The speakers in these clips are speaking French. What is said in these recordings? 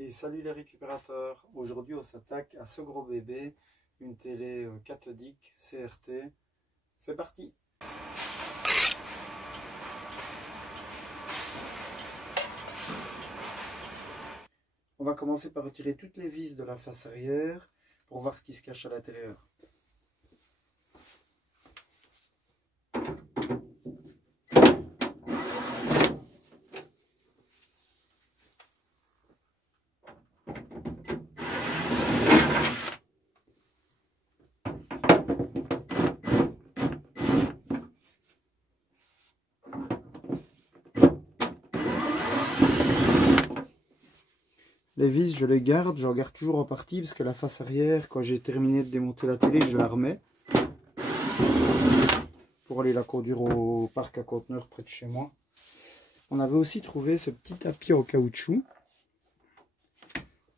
Et salut les récupérateurs, aujourd'hui on s'attaque à ce gros bébé, une télé cathodique CRT. C'est parti! On va commencer par retirer toutes les vis de la face arrière pour voir ce qui se cache à l'intérieur. Les vis, je les garde, j'en garde toujours en partie parce que la face arrière, quand j'ai terminé de démonter la télé, je la remets pour aller la conduire au parc à conteneurs près de chez moi. On avait aussi trouvé ce petit tapis en caoutchouc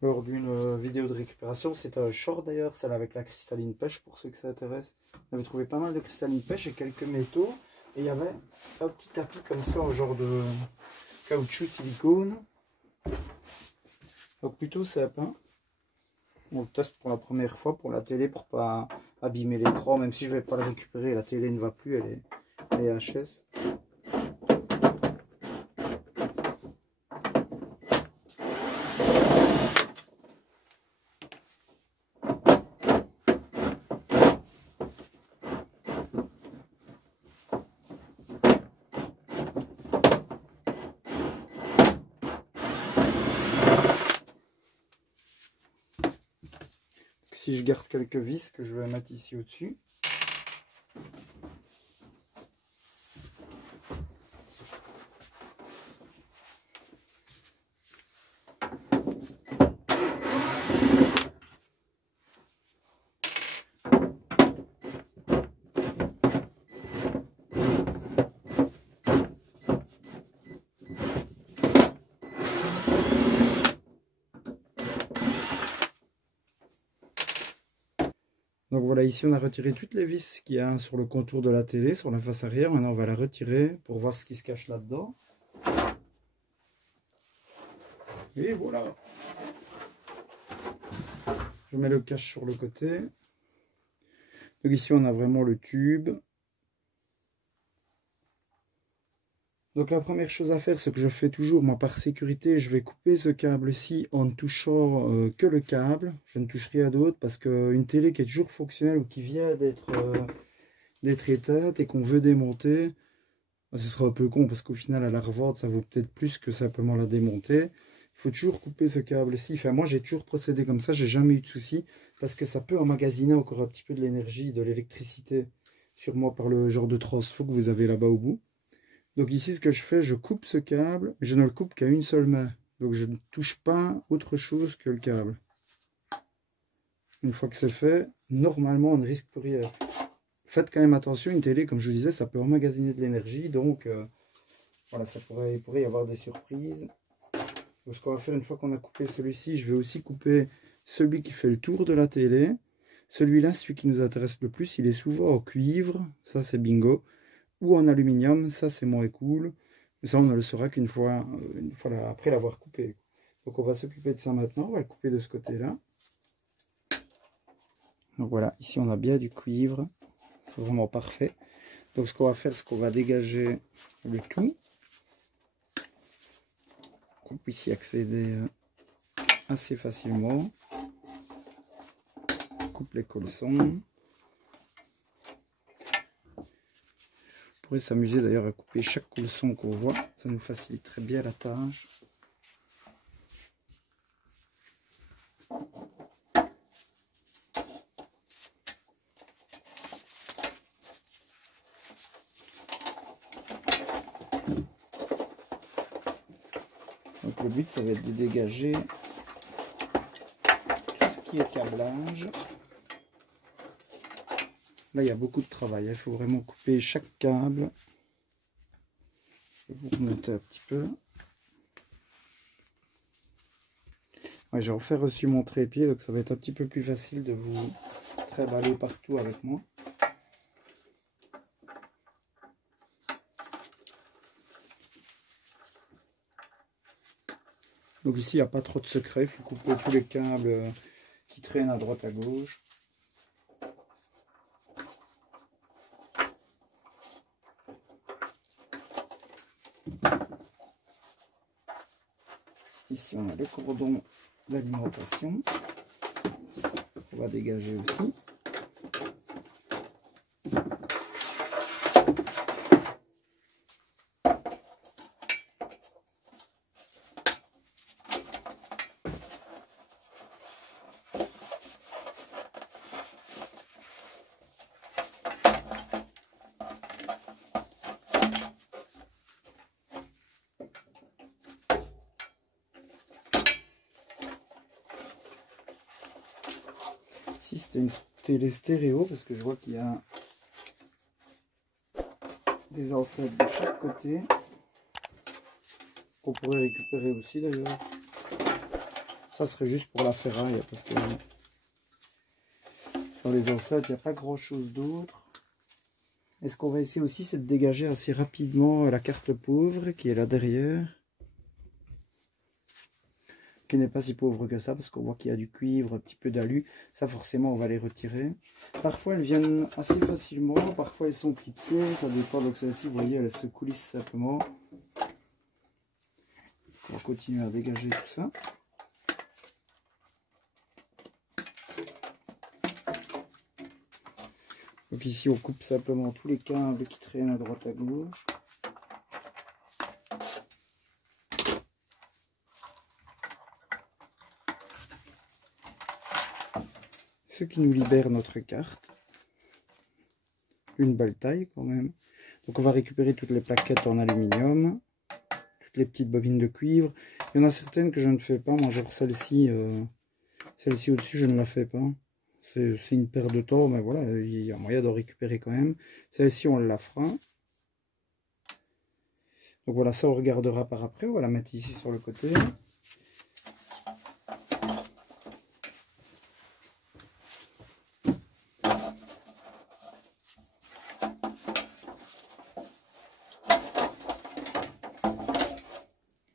lors d'une vidéo de récupération. C'est un short d'ailleurs, celle avec la cristalline pêche pour ceux que ça intéresse. On avait trouvé pas mal de cristalline pêche et quelques métaux. Et il y avait un petit tapis comme ça en genre de caoutchouc silicone. Donc plutôt sympa. On le teste pour la première fois pour la télé pour pas abîmer l'écran, même si je vais pas le récupérer, la télé ne va plus, elle est HS. Si je garde quelques vis que je vais mettre ici au-dessus. Donc voilà, ici on a retiré toutes les vis qu'il y a sur le contour de la télé, sur la face arrière. Maintenant on va la retirer pour voir ce qui se cache là-dedans. Et voilà. Je mets le cache sur le côté. Donc ici on a vraiment le tube. Donc la première chose à faire, ce que je fais toujours, moi par sécurité, je vais couper ce câble-ci en ne touchant que le câble. Je ne touche rien d'autre parce qu'une télé qui est toujours fonctionnelle ou qui vient d'être éteinte et qu'on veut démonter, ce sera un peu con parce qu'au final à la revente ça vaut peut-être plus que simplement la démonter. Il faut toujours couper ce câble-ci. Enfin moi j'ai toujours procédé comme ça, j'ai jamais eu de souci parce que ça peut emmagasiner encore un petit peu de l'énergie, de l'électricité, sûrement par le genre de transfo que vous avez là-bas au bout. Donc ici, ce que je fais, je coupe ce câble, mais je ne le coupe qu'à une seule main. Donc je ne touche pas autre chose que le câble. Une fois que c'est fait, normalement, on ne risque plus rien. Faites quand même attention, une télé, comme je vous disais, ça peut emmagasiner de l'énergie. Donc voilà, il pourrait y avoir des surprises. Donc ce qu'on va faire, une fois qu'on a coupé celui-ci, je vais aussi couper celui qui fait le tour de la télé. Celui-là, celui qui nous intéresse le plus, il est souvent en cuivre. Ça, c'est bingo. Ou en aluminium, ça c'est moins cool. Mais ça on ne le saura qu'une fois, après l'avoir coupé. Donc on va s'occuper de ça maintenant, on va le couper de ce côté-là. Donc voilà, ici on a bien du cuivre, c'est vraiment parfait. Donc ce qu'on va faire, c'est qu'on va dégager le tout. Qu'on puisse y accéder assez facilement. On coupe les colsons. On pourrait s'amuser d'ailleurs à couper chaque colson qu'on voit, ça nous faciliterait bien la tâche. Donc le but ça va être de dégager tout ce qui est câblage. Là il y a beaucoup de travail, il faut vraiment couper chaque câble. Je vais vous remonter un petit peu. Ouais, j'ai refait reçu mon trépied, donc ça va être un petit peu plus facile de vous trimballer partout avec moi. Donc ici, il n'y a pas trop de secret. Il faut couper tous les câbles qui traînent à droite à gauche. Ici, on a le cordon d'alimentation. On va dégager aussi. Ici, c'était une télé stéréo parce que je vois qu'il y a des enceintes de chaque côté qu'on pourrait récupérer aussi d'ailleurs. Ça serait juste pour la ferraille parce que dans les enceintes il n'y a pas grand chose d'autre. Et ce qu'on va essayer aussi, c'est de dégager assez rapidement la carte pauvre qui est là derrière, qui n'est pas si pauvre que ça parce qu'on voit qu'il y a du cuivre, un petit peu d'alu. Ça forcément on va les retirer. Parfois elles viennent assez facilement, parfois elles sont clipsées, ça dépend. Donc celle-ci, vous voyez, elle se coulisse simplement. On va continuer à dégager tout ça. Donc ici on coupe simplement tous les câbles qui traînent à droite à gauche. Ce qui nous libère notre carte. Une belle taille quand même. Donc on va récupérer toutes les plaquettes en aluminium, toutes les petites bobines de cuivre. Il y en a certaines que je ne fais pas, moi genre celle-ci, celle-ci au-dessus je ne la fais pas. C'est une perte de temps, mais voilà, il y a moyen d'en récupérer quand même. Celle-ci on la fera. Donc voilà, ça on regardera par après, on va la mettre ici sur le côté.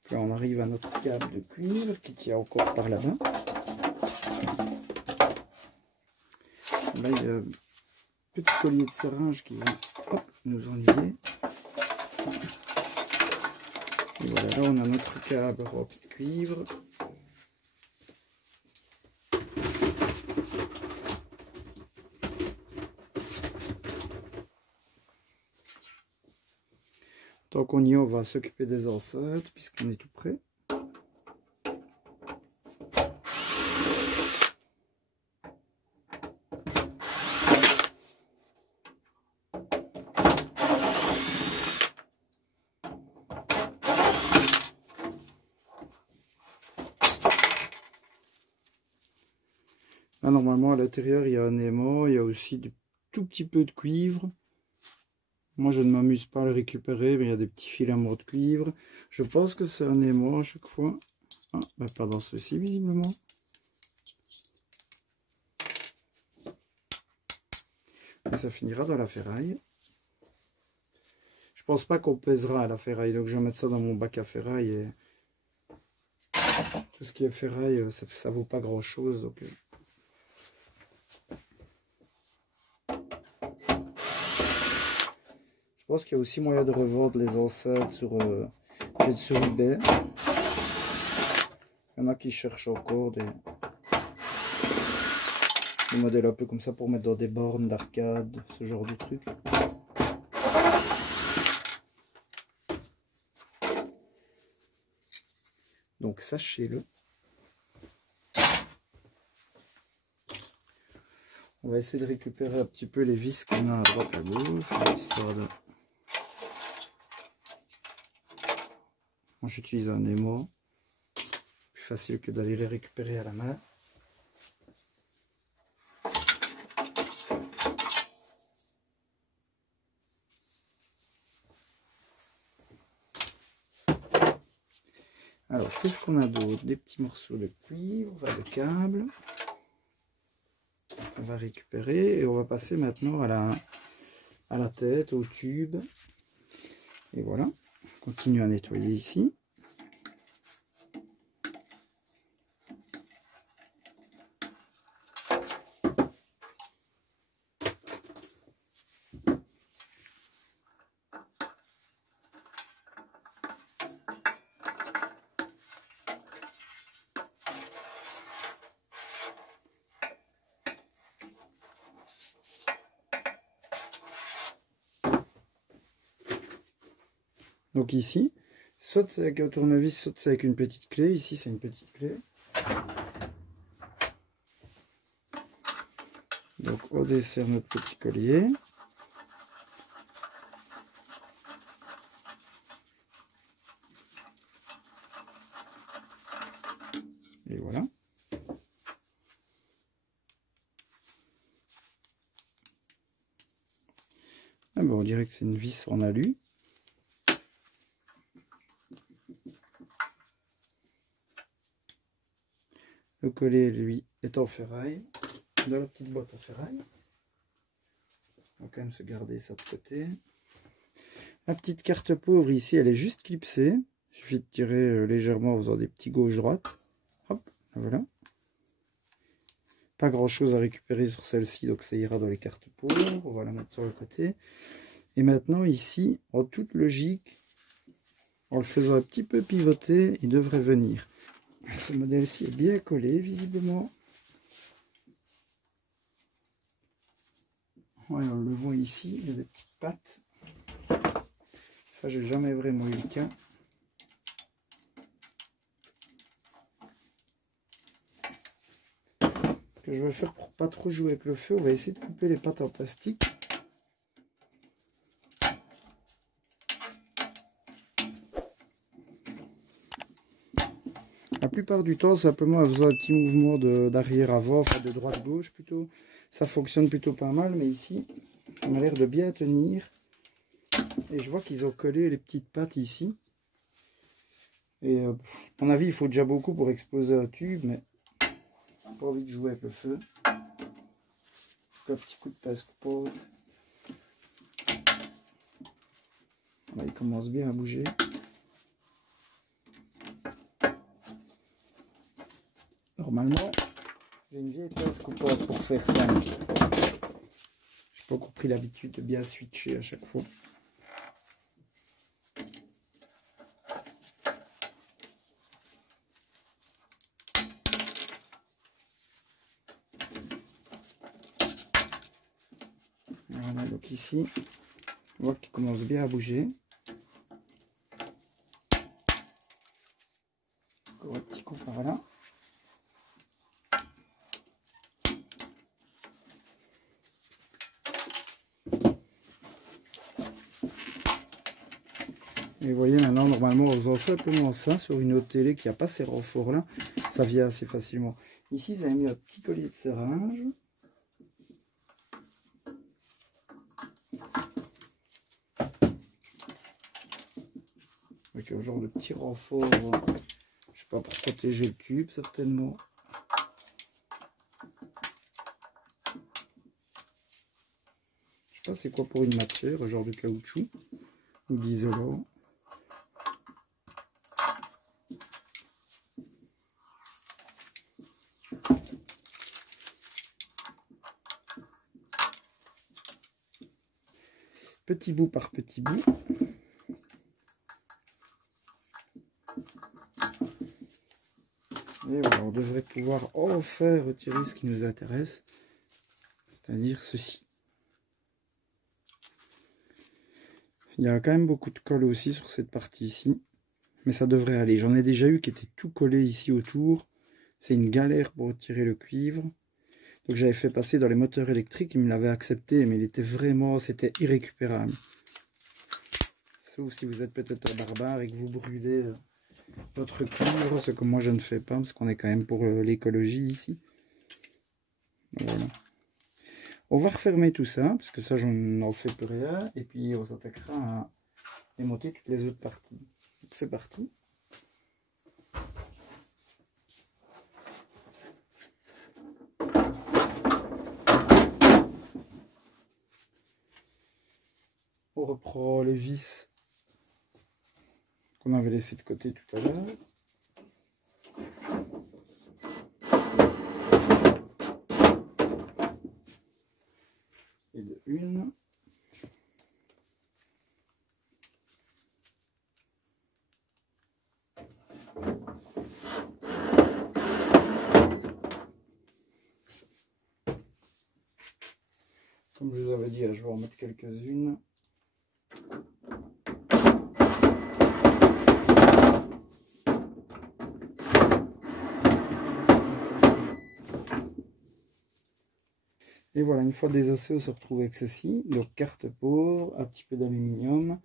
Là on arrive à notre câble de cuivre qui tient encore par là-bas. Là il y a un petit collier de seringe qui va nous ennuyer. Et voilà, là on a notre câble rempli de cuivre. Tant qu'on y est, on va s'occuper des enceintes puisqu'on est tout prêt. Là, normalement, à l'intérieur, il y a un aimant, il y a aussi du tout petit peu de cuivre. Moi, je ne m'amuse pas à le récupérer, mais il y a des petits filaments de cuivre. Je pense que c'est un aimant à chaque fois. Ah, bah pas dans ceci, visiblement. Et ça finira dans la ferraille. Je pense pas qu'on pèsera à la ferraille, donc je vais mettre ça dans mon bac à ferraille. Et tout ce qui est ferraille, ça vaut pas grand chose. Donc... Je pense qu'il y a aussi moyen de revendre les enceintes sur eBay. Il y en a qui cherchent encore des modèles un peu comme ça pour mettre dans des bornes d'arcade, ce genre de truc. Donc sachez-le. On va essayer de récupérer un petit peu les vis qu'on a à droite à gauche, histoire de... Moi j'utilise un aimant, plus facile que d'aller les récupérer à la main. Alors qu'est-ce qu'on a d'autre? Des petits morceaux de cuivre, de câble. On va récupérer et on va passer maintenant à la tête, au tube. Et voilà, on continue à nettoyer ici. Donc ici, soit c'est avec un tournevis, soit c'est avec une petite clé. Ici, c'est une petite clé. Donc on dessert notre petit collier. Et voilà. Ah ben on dirait que c'est une vis en alu. Le collet, lui, est en ferraille. Dans la petite boîte en ferraille. On va quand même se garder ça de côté. La petite carte pauvre ici, elle est juste clipsée. Il suffit de tirer légèrement en faisant des petits gauche-droite. Hop, voilà. Pas grand chose à récupérer sur celle-ci, donc ça ira dans les cartes pauvres. On va la mettre sur le côté. Et maintenant ici, en toute logique, en le faisant un petit peu pivoter, il devrait venir. Ce modèle-ci est bien collé, visiblement. Ouais, on le voit ici, il y a des petites pattes. Ça, j'ai jamais vraiment eu le cas. Ce que je vais faire pour pas trop jouer avec le feu, on va essayer de couper les pattes en plastique. La plupart du temps, simplement en faisant un petit mouvement d'arrière-avant, enfin de droite-gauche plutôt, ça fonctionne plutôt pas mal. Mais ici, ça m'a l'air de bien tenir. Et je vois qu'ils ont collé les petites pattes ici. Et à mon avis, il faut déjà beaucoup pour exploser un tube, mais pas envie de jouer avec le feu. Un petit coup de pince coupeau. Là, il commence bien à bouger. Normalement, j'ai une vieille pince coupante pour faire 5. J'ai pas encore pris l'habitude de bien switcher à chaque fois. Voilà, donc ici, on voit qu'il commence bien à bouger. Encore un petit coup par là. Et vous voyez maintenant, normalement, en faisant simplement ça sur une autre télé qui n'a pas ces renforts là, ça vient assez facilement. Ici, ils avaient mis un petit collier de serrage. Avec un genre de petit renfort, je sais pas, pour protéger le tube certainement. Je sais pas c'est quoi pour une matière, un genre de caoutchouc ou d'isolant. Petit bout par petit bout. Et voilà, on devrait pouvoir enfin retirer ce qui nous intéresse, c'est-à-dire ceci. Il y a quand même beaucoup de colle aussi sur cette partie ici, mais ça devrait aller. J'en ai déjà eu qui étaient tout collés ici autour. C'est une galère pour retirer le cuivre. Donc j'avais fait passer dans les moteurs électriques, ils me l'avaient accepté, mais il était vraiment, c'était irrécupérable. Sauf si vous êtes peut-être un barbare et que vous brûlez votre cuivre, ce que moi je ne fais pas, parce qu'on est quand même pour l'écologie ici. Voilà. On va refermer tout ça, parce que ça je n'en fais plus rien, et puis on s'attaquera à démonter toutes les autres parties. Donc c'est parti. On reprend les vis qu'on avait laissé de côté tout à l'heure. Et de une. Comme je vous avais dit, je vais en mettre quelques-unes. Et voilà, une fois désossé, on se retrouve avec ceci. Donc carte pauvre, un petit peu d'aluminium,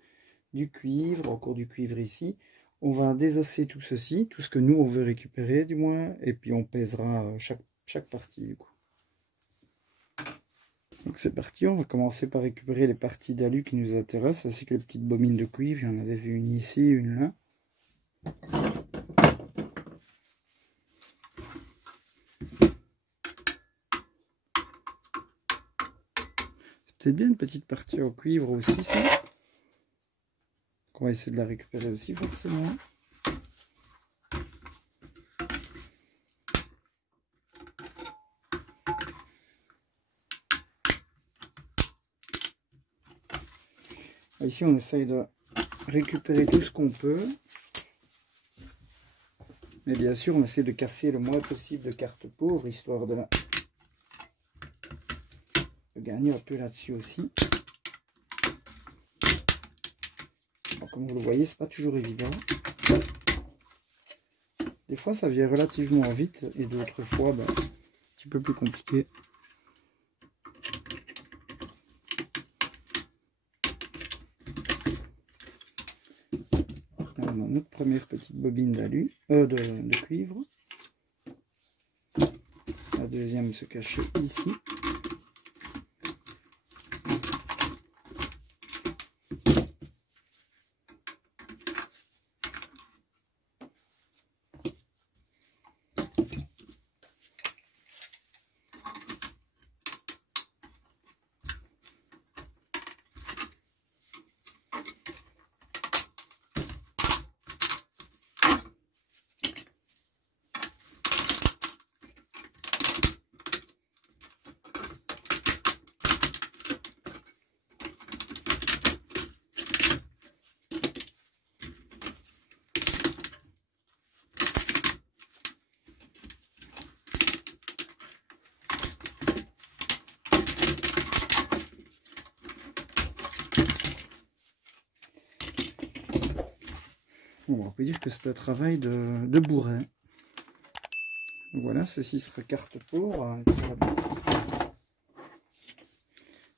du cuivre, encore du cuivre ici. On va désosser tout ceci, tout ce que nous on veut récupérer du moins, et puis on pèsera chaque partie du coup. Donc c'est parti, on va commencer par récupérer les parties d'alu qui nous intéressent, ainsi que les petites bobines de cuivre. J'en avais vu une ici, une là. C'est peut-être bien une petite partie en cuivre aussi, ça. Donc on va essayer de la récupérer aussi forcément. Ici on essaye de récupérer tout ce qu'on peut. Mais bien sûr on essaie de casser le moins possible de cartes pauvres, histoire de gagner un peu là-dessus aussi. Alors, comme vous le voyez, c'est pas toujours évident. Des fois ça vient relativement vite et d'autres fois un petit peu plus compliqué. Là, on a notre première petite bobine de cuivre. La deuxième se cache ici. Bon, on peut dire que c'est un travail de bourrin. Voilà, ceci sera carte pauvre.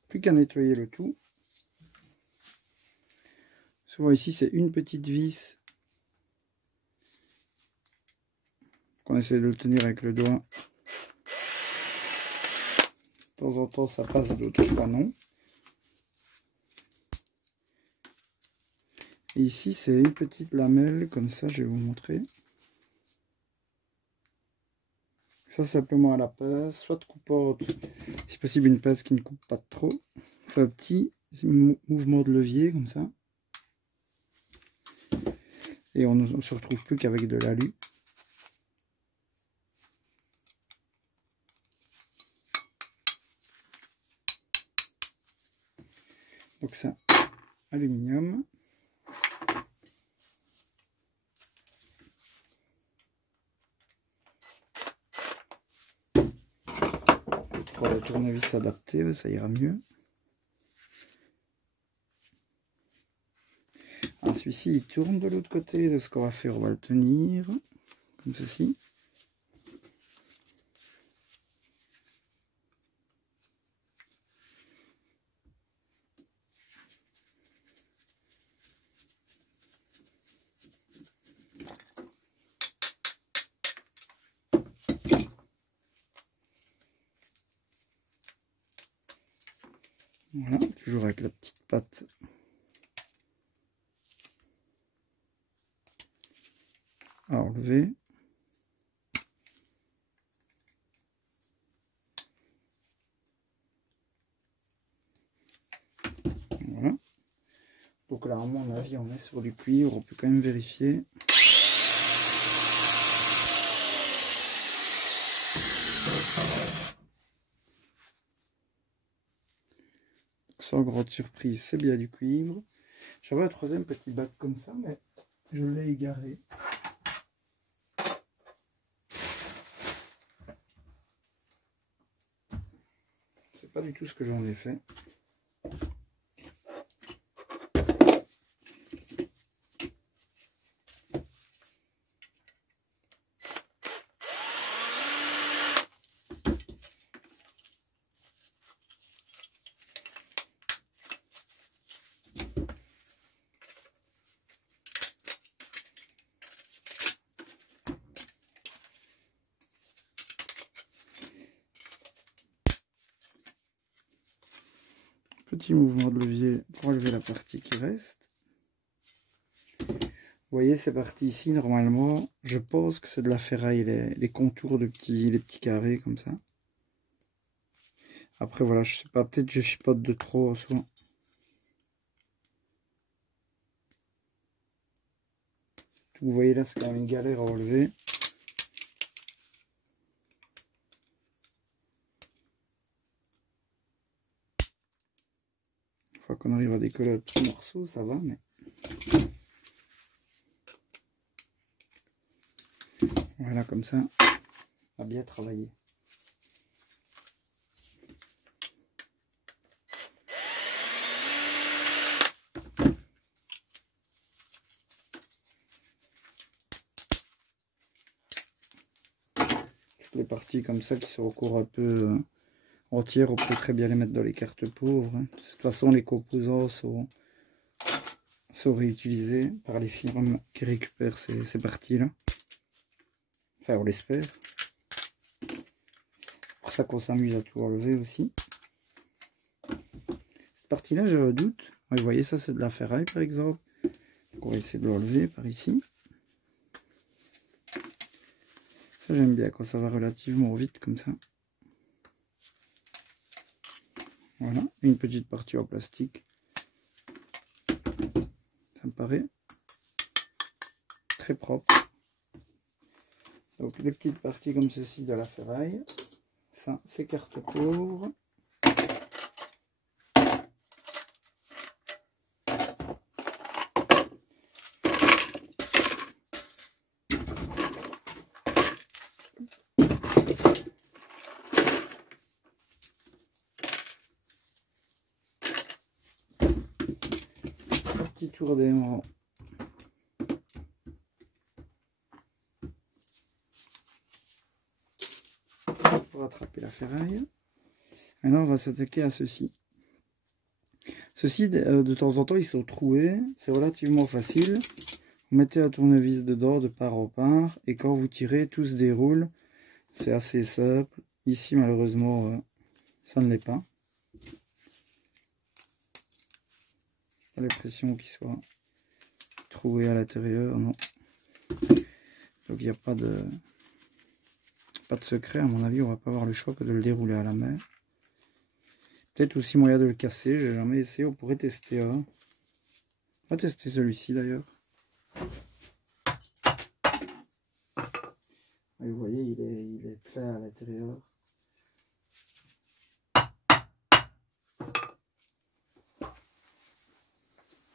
Plus qu'à nettoyer le tout. Souvent ici c'est une petite vis qu'on essaie de le tenir avec le doigt. De temps en temps ça passe, d'autres fois non. Et ici c'est une petite lamelle comme ça, je vais vous montrer. Ça simplement à la pince, soit coupante, si possible une pince qui ne coupe pas trop. Fait un petit mouvement de levier comme ça. Et on ne se retrouve plus qu'avec de l'alu. Donc ça, aluminium. Pour le tournevis adapté, ça ira mieux. Alors celui-ci il tourne de l'autre côté, de ce qu'on va faire, on va le tenir comme ceci. Voilà, toujours avec la petite patte à enlever. Voilà. Donc là, à mon avis, on est sur du cuivre, on peut quand même vérifier. Sans grande surprise, c'est bien du cuivre. J'avais un troisième petit bac comme ça, mais je l'ai égaré. C'est pas du tout ce que j'en ai fait. petit mouvement de levier pour enlever la partie qui reste. Vous voyez ces parties ici, normalement, je pense que c'est de la ferraille, les contours de les petits carrés comme ça. Après voilà, je sais pas, peut-être je chipote de trop souvent. Vous voyez là, c'est quand même une galère à enlever. Une fois qu'on arrive à décoller le petit morceau, ça va, mais... Voilà, comme ça, on a bien travaillé. Toutes les parties comme ça qui sont encore un peu entières, on peut très bien les mettre dans les cartes pauvres. Hein. De toute façon, les composants sont réutilisés par les firmes qui récupèrent ces parties-là. Enfin, on l'espère. C'est pour ça qu'on s'amuse à tout enlever aussi. Cette partie-là, je redoute. Vous voyez, ça, c'est de la ferraille, par exemple. Donc, on va essayer de l'enlever par ici. Ça, j'aime bien quand ça va relativement vite, comme ça. Voilà, une petite partie en plastique. Ça me paraît très propre. Donc les petites parties comme ceci de la ferraille, ça c'est carte pauvre. Petit tour d'aimant. Pour attraper la ferraille. Maintenant on va s'attaquer à ceci. Ceci de temps en temps ils sont troués, c'est relativement facile. Vous mettez un tournevis dedans de part en part et quand vous tirez tout se déroule. C'est assez simple. Ici malheureusement ça ne l'est pas. Pas l'impression qu'il soit troué à l'intérieur, non. Donc il n'y a pas de secret, à mon avis, on va pas avoir le choix que de le dérouler à la main. Peut-être aussi moyen de le casser, j'ai jamais essayé, on pourrait tester. On va tester celui-ci d'ailleurs. Vous voyez, il est plein à l'intérieur.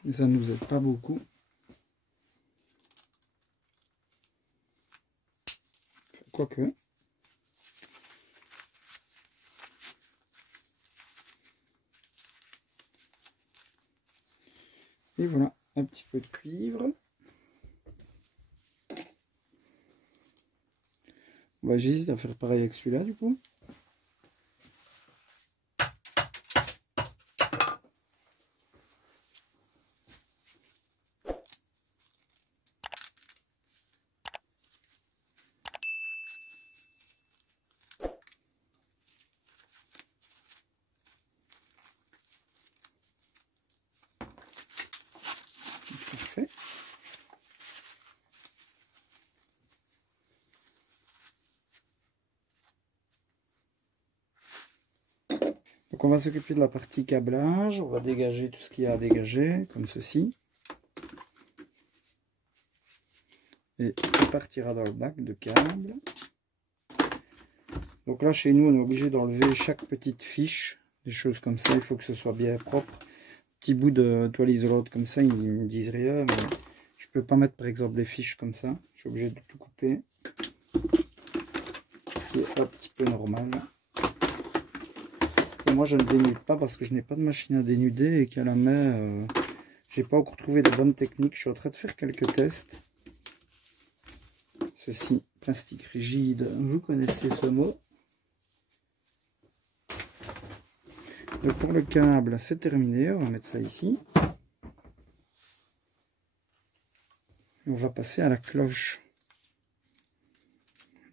Et ça ne nous aide pas beaucoup. Quoique. Et voilà, un petit peu de cuivre. J'hésite à faire pareil avec celui-là du coup. Parfait. Donc on va s'occuper de la partie câblage, on va dégager tout ce qu'il y a à dégager, comme ceci. Et il partira dans le bac de câble. Donc là chez nous on est obligé d'enlever chaque petite fiche, des choses comme ça, il faut que ce soit bien propre. Petit bout de toile isolante comme ça, ils ne disent rien, mais je peux pas mettre par exemple des fiches comme ça, je suis obligé de tout couper. Qui est un petit peu normal. Et moi je ne dénude pas parce que je n'ai pas de machine à dénuder et qu'à la main j'ai pas encore trouvé de bonne technique. Je suis en train de faire quelques tests. Ceci, plastique rigide, vous connaissez ce mot. Donc pour le câble c'est terminé, on va mettre ça ici. Et on va passer à la cloche.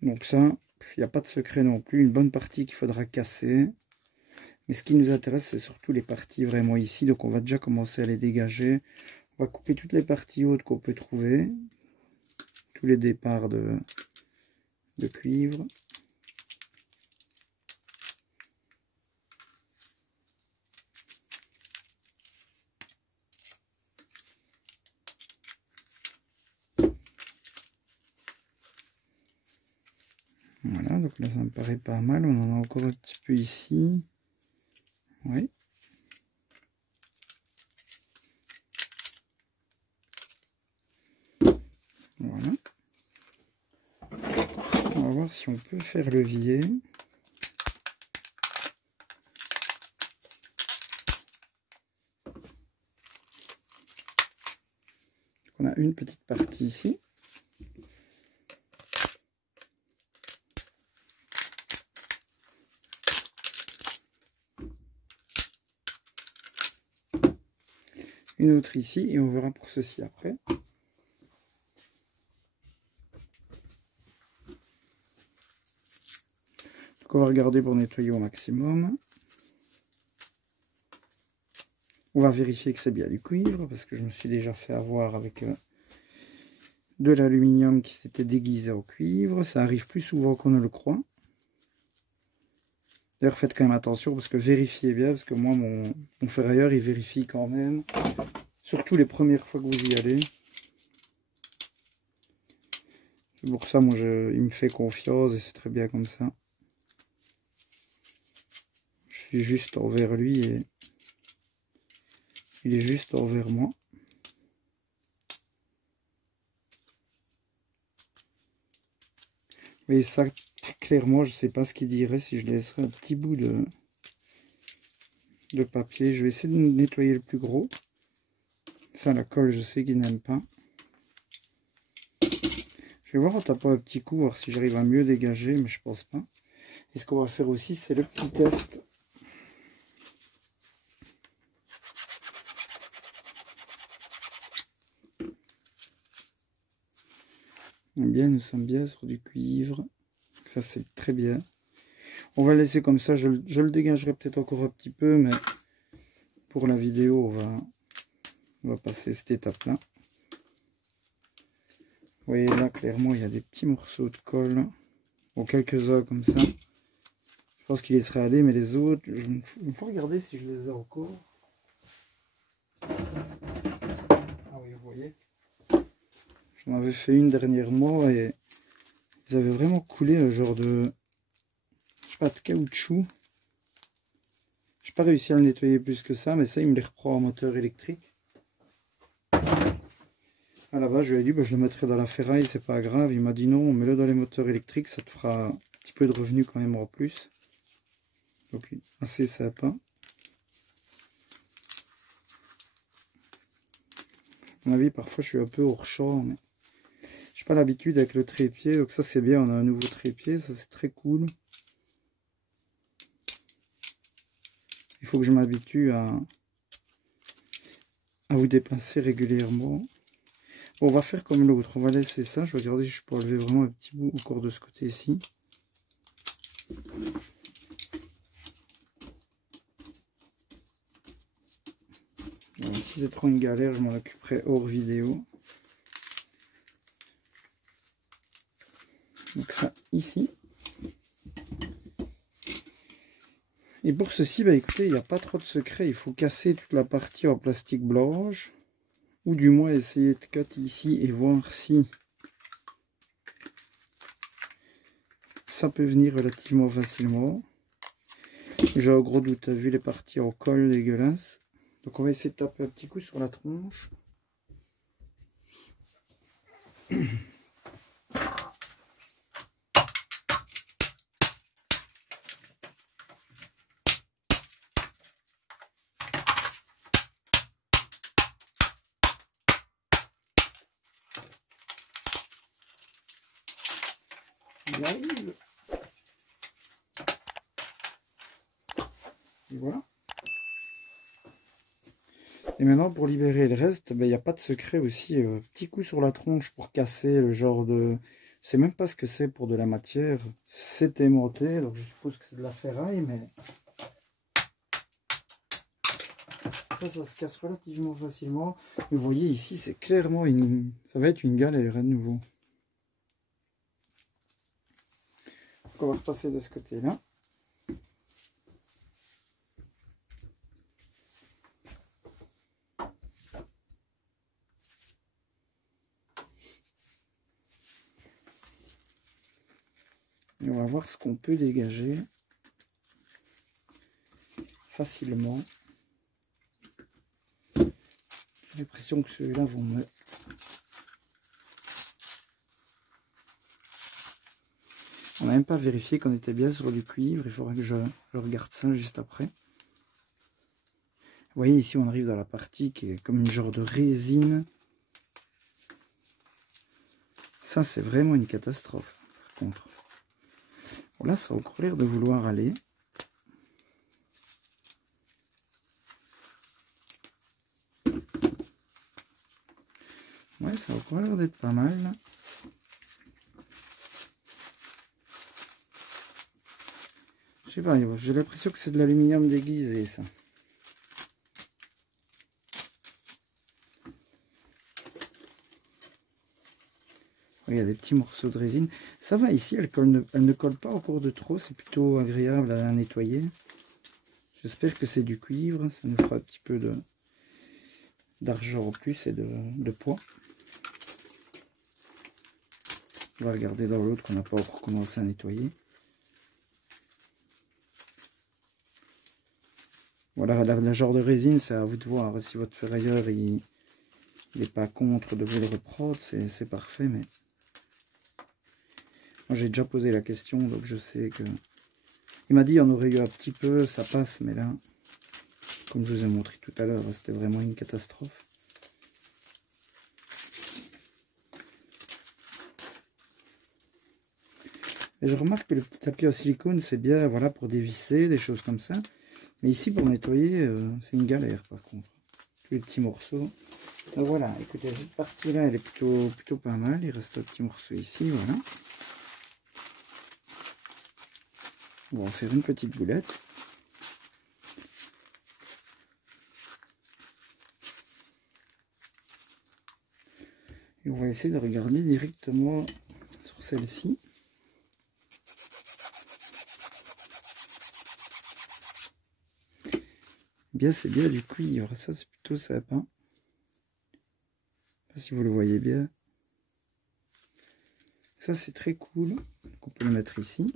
Donc ça, il n'y a pas de secret non plus, une bonne partie qu'il faudra casser. Mais ce qui nous intéresse, c'est surtout les parties vraiment ici. Donc on va déjà commencer à les dégager. On va couper toutes les parties hautes qu'on peut trouver. Tous les départs de cuivre. Voilà, donc là ça me paraît pas mal. On en a encore un petit peu ici. Oui. Voilà. On va voir si on peut faire levier. On a une petite partie ici. Une autre ici et on verra pour ceci après. Donc on va regarder pour nettoyer au maximum. On va vérifier que c'est bien du cuivre parce que je me suis déjà fait avoir avec de l'aluminium qui s'était déguisé au cuivre. Ça arrive plus souvent qu'on ne le croit. D'ailleurs faites quand même attention parce que vérifiez bien parce que moi mon ferrailleur il vérifie quand même. Surtout les premières fois que vous y allez. C'est pour ça, moi, il me fait confiance et c'est très bien comme ça. Je suis juste envers lui et il est juste envers moi. Et ça, clairement, je ne sais pas ce qu'il dirait si je laisserais un petit bout de papier. Je vais essayer de nettoyer le plus gros. Ça, la colle, je sais qu'il n'aime pas. Je vais voir en tapant un petit coup, voir si j'arrive à mieux dégager, mais je pense pas. Et ce qu'on va faire aussi, c'est le petit test. Bien, nous sommes bien sur du cuivre. Ça, c'est très bien. On va laisser comme ça. Je le dégagerai peut-être encore un petit peu, mais pour la vidéo, on va passer cette étape-là. Vous voyez là, clairement, il y a des petits morceaux de colle. Bon, quelques-uns comme ça. Je pense qu'il y serait allé, mais les autres, il faut regarder si je les ai encore. Ah oui, vous voyez. J'en avais fait une dernièrement et ils avaient vraiment coulé un genre de, je sais pas, de caoutchouc. J'ai pas réussi à le nettoyer plus que ça, mais ça, il me les reprend en moteur électrique. À la base, je lui ai dit, bah, je le mettrai dans la ferraille, c'est pas grave. Il m'a dit non, mets-le dans les moteurs électriques, ça te fera un petit peu de revenus quand même en plus. Donc, assez sympa. À mon avis, parfois, je suis un peu hors champ, mais j'ai pas l'habitude avec le trépied. Donc ça, c'est bien, on a un nouveau trépied, ça c'est très cool. Il faut que je m'habitue à vous déplacer régulièrement. Bon, on va faire comme l'autre, on va laisser ça. Je vais regarder si je peux enlever vraiment un petit bout encore de ce côté-ci. Si c'est trop une galère, je m'en occuperai hors vidéo. Donc ça ici. Et pour ceci, bah écoutez, il n'y a pas trop de secret. Il faut casser toute la partie en plastique blanche. Ou du moins essayer de cut ici et voir si ça peut venir relativement facilement. J'ai un gros doute, vu les parties en colle dégueulasse. Donc on va essayer de taper un petit coup sur la tronche. Il arrive. Et voilà. Et maintenant pour libérer le reste, il n'y a pas de secret aussi. Petit coup sur la tronche pour casser le genre de... Je sais même pas ce que c'est pour de la matière. C'est aimanté, donc je suppose que c'est de la ferraille, mais... après ça se casse relativement facilement. Mais vous voyez ici, c'est clairement ça va être une galère à nouveau. Donc on va repasser de ce côté-là. Et on va voir ce qu'on peut dégager facilement. J'ai l'impression que ceux-là vont me... On n'a même pas vérifié qu'on était bien sur du cuivre. Il faudra que je regarde ça juste après. Vous voyez ici on arrive dans la partie qui est comme une genre de résine. Ça c'est vraiment une catastrophe par contre. Bon, là ça a encore l'air de vouloir aller. Ouais, ça a encore l'air d'être pas mal là. Je sais pas, j'ai l'impression que c'est de l'aluminium déguisé ça. Il y a des petits morceaux de résine. Ça va ici, elle ne colle pas encore de trop. C'est plutôt agréable à nettoyer. J'espère que c'est du cuivre. Ça nous fera un petit peu d'argent en plus et de poids. On va regarder dans l'autre qu'on n'a pas encore commencé à nettoyer. Voilà, le genre de résine, c'est à vous de voir. Si votre ferrailleur il n'est pas contre de vous le reprendre, c'est parfait. Mais moi j'ai déjà posé la question, donc je sais que... Il m'a dit on aurait eu un petit peu, ça passe, mais là, comme je vous ai montré tout à l'heure, c'était vraiment une catastrophe. Et je remarque que le petit tapis en silicone, c'est bien, voilà, pour dévisser, des choses comme ça. Mais ici, pour nettoyer, c'est une galère, par contre. Tous les petits morceaux. Donc voilà, écoutez, cette partie-là, elle est plutôt pas mal. Il reste un petit morceau ici, voilà. On va en faire une petite boulette. Et on va essayer de regarder directement sur celle-ci. Bien, c'est bien du cuivre, ça c'est plutôt sympa. Je sais pas si vous le voyez bien. Ça c'est très cool. Donc, on peut le mettre ici.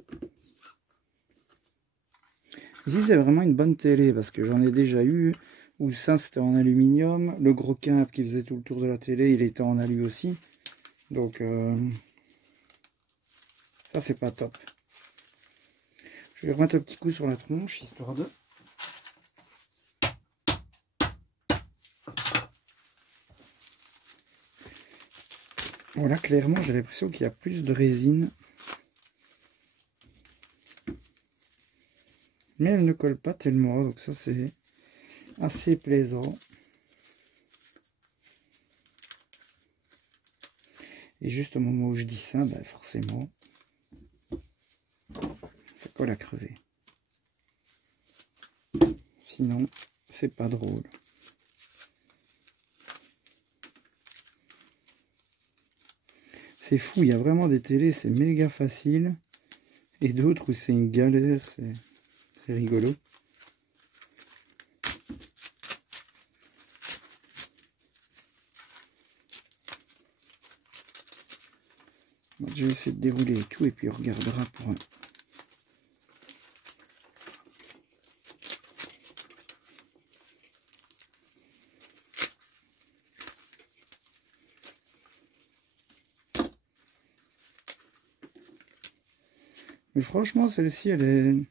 Ici c'est vraiment une bonne télé parce que j'en ai déjà eu où ça c'était en aluminium. Le gros câble qui faisait tout le tour de la télé, il était en alu aussi. Donc ça c'est pas top. Je vais remettre un petit coup sur la tronche histoire de... Voilà, clairement j'ai l'impression qu'il y a plus de résine. Mais elle ne colle pas tellement, donc ça c'est assez plaisant. Et juste au moment où je dis ça, bah forcément, ça colle à crever. Sinon, c'est pas drôle. C'est fou, il y a vraiment des télés, c'est méga facile. Et d'autres où c'est une galère, c'est rigolo. Bon, je vais essayer de dérouler et tout, et puis on regardera pour un... Mais franchement, celle-ci, elle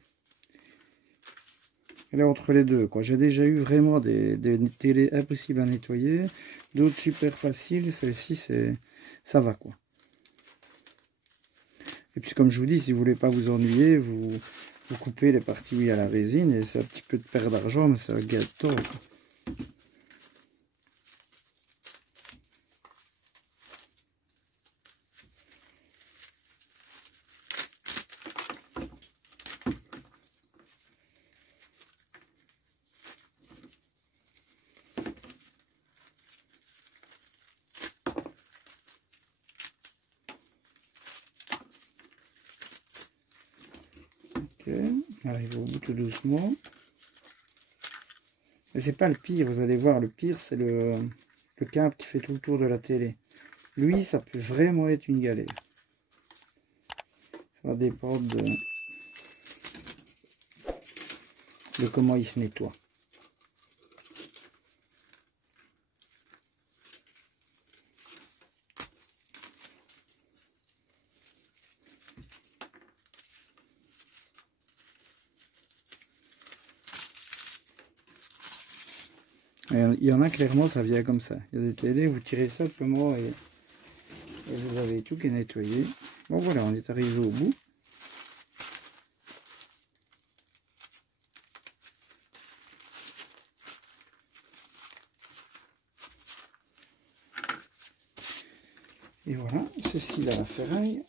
est entre les deux, quoi. J'ai déjà eu vraiment des télés impossibles à nettoyer, d'autres super faciles. Celle-ci, ça va, quoi. Et puis, comme je vous dis, si vous voulez pas vous ennuyer, vous coupez les parties où il y a la résine, et c'est un petit peu de perte d'argent, mais c'est un gain de temps, quoi. Ok, on arrive au bout tout doucement. Mais c'est pas le pire, vous allez voir, le pire c'est le câble qui fait tout le tour de la télé. Lui, ça peut vraiment être une galère. Ça va dépendre de comment il se nettoie. Il y en a clairement, ça vient comme ça. Il y a des télés, vous tirez simplement et vous avez tout qui est nettoyé. Bon voilà, on est arrivé au bout. Et voilà, ceci là la ferraille.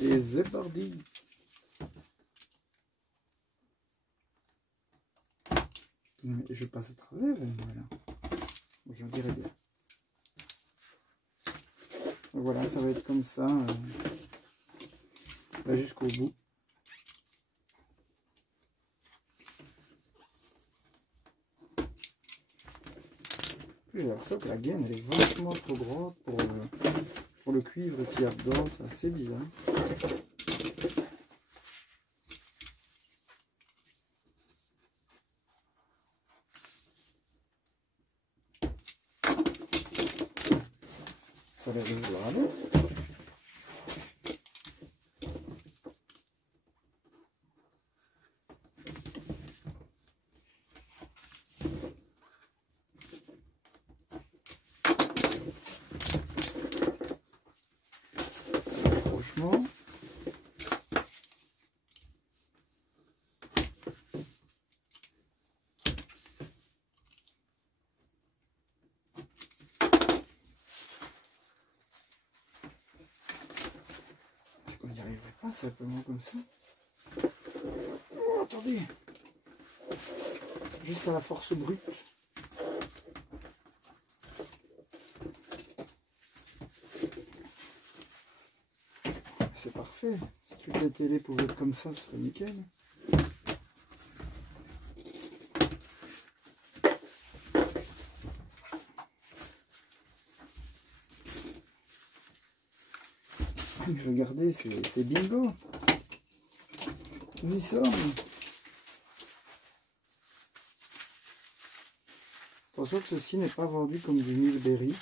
Et c'est parti. Je passe à travers, voilà. Je dirais bien. Donc voilà, ça va être comme ça, jusqu'au bout. J'ai l'impression que la gaine elle est vachement trop grande pour le cuivre qu'il y a dedans, c'est assez bizarre. Ça a l'air de vouloir aller. Franchement. Est-ce qu'on n'y arriverait pas simplement comme ça? Oh, attendez. Juste à la force brute. C'est parfait. Si toutes les télés pouvaient être comme ça, ce serait nickel. Mais regardez, c'est bingo. Nous y sommes. Attention que ceci n'est pas vendu comme du mulberry,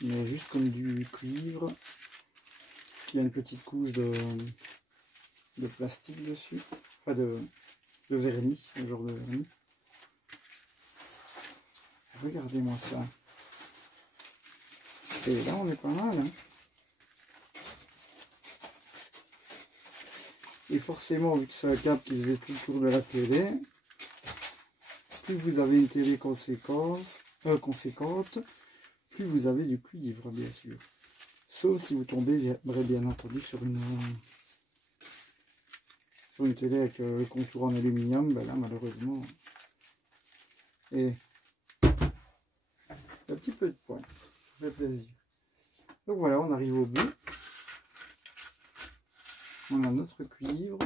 mais juste comme du cuivre. Parce qu'il y a une petite couche de plastique dessus. Enfin de vernis, un genre de vernis. Regardez-moi ça. Et là on est pas mal. Hein. Et forcément, vu que c'est un câble qui faisait tout le tour de la télé, plus vous avez une télé conséquente, plus vous avez du cuivre, bien sûr. Sauf si vous tombez, bien entendu, sur une télé avec le contour en aluminium, ben là, malheureusement, et un petit peu de pointe, ça fait plaisir. Donc voilà, on arrive au bout. On a notre cuivre.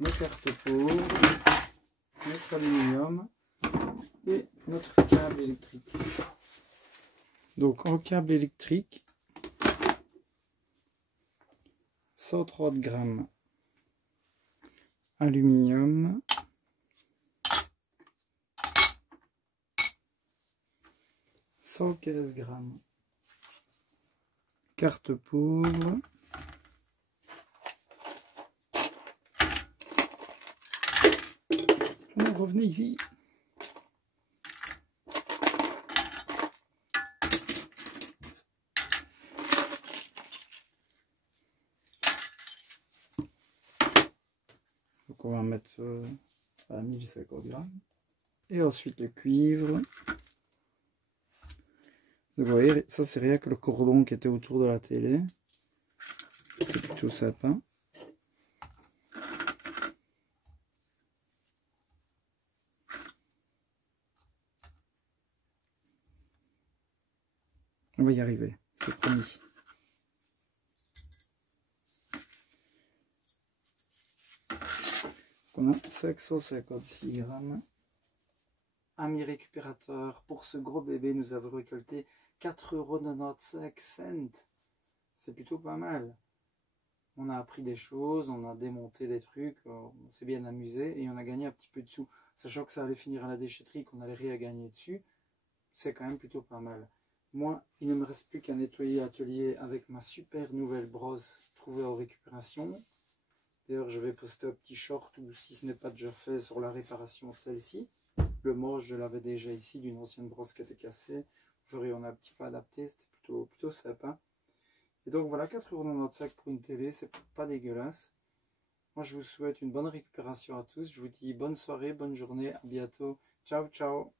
Nos cartes pauvres, notre aluminium et notre câble électrique. Donc en câble électrique, 130 grammes aluminium, 115 grammes carte pauvre, revenez ici. Donc on va mettre à 1050 grammes. Et ensuite le cuivre. Vous voyez, ça c'est rien que le cordon qui était autour de la télé. C'est plutôt sympa. On va y arriver, c'est promis. On a 556 grammes. Amis récupérateurs, pour ce gros bébé, nous avons récolté 4,95 €. C'est plutôt pas mal. On a appris des choses, on a démonté des trucs, on s'est bien amusé et on a gagné un petit peu de sous. Sachant que ça allait finir à la déchetterie, qu'on allait rien gagner dessus, c'est quand même plutôt pas mal. Moi, il ne me reste plus qu'à nettoyer l'atelier avec ma super nouvelle brosse trouvée en récupération. D'ailleurs, je vais poster un petit short, ou si ce n'est pas déjà fait, sur la réparation de celle-ci. Le manche, je l'avais déjà ici, d'une ancienne brosse qui était cassée. On a un petit peu adapté, c'était plutôt sympa. Et donc voilà, 4,95 € pour une télé, c'est pas dégueulasse. Moi, je vous souhaite une bonne récupération à tous. Je vous dis bonne soirée, bonne journée, à bientôt. Ciao, ciao.